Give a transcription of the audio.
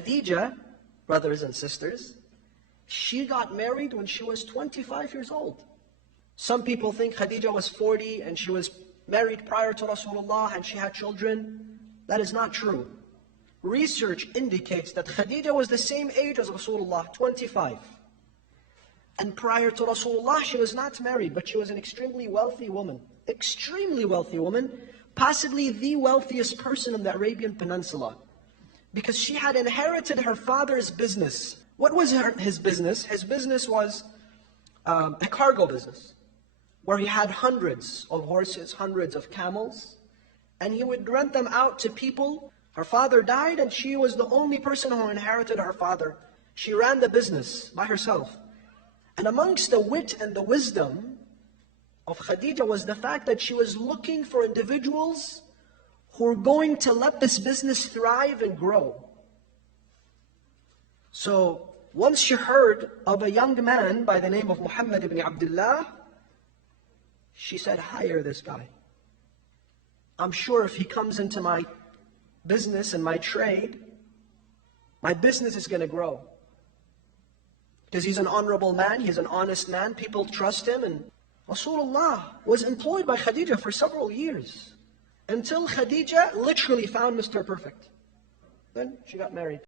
Khadija, brothers and sisters, she got married when she was 25 years old. Some people think Khadija was 40 and she was married prior to Rasulullah and she had children. That is not true. Research indicates that Khadija was the same age as Rasulullah, 25. And prior to Rasulullah, she was not married, but she was an extremely wealthy woman. Extremely wealthy woman, possibly the wealthiest person in the Arabian Peninsula. Because she had inherited her father's business. What was his business? His business was a cargo business, where he had hundreds of horses, hundreds of camels, and he would rent them out to people. Her father died, and she was the only person who inherited her father. She ran the business by herself. And amongst the wit and the wisdom of Khadija was the fact that she was looking for individuals who were going to let this business thrive and grow. So once she heard of a young man by the name of Muhammad ibn Abdullah, she said, hire this guy. I'm sure if he comes into my business and my trade, my business is going to grow. Because he's an honorable man, he's an honest man, people trust him. And Rasulullah was employed by Khadija for several years, until Khadija literally found Mr. Perfect. Then she got married.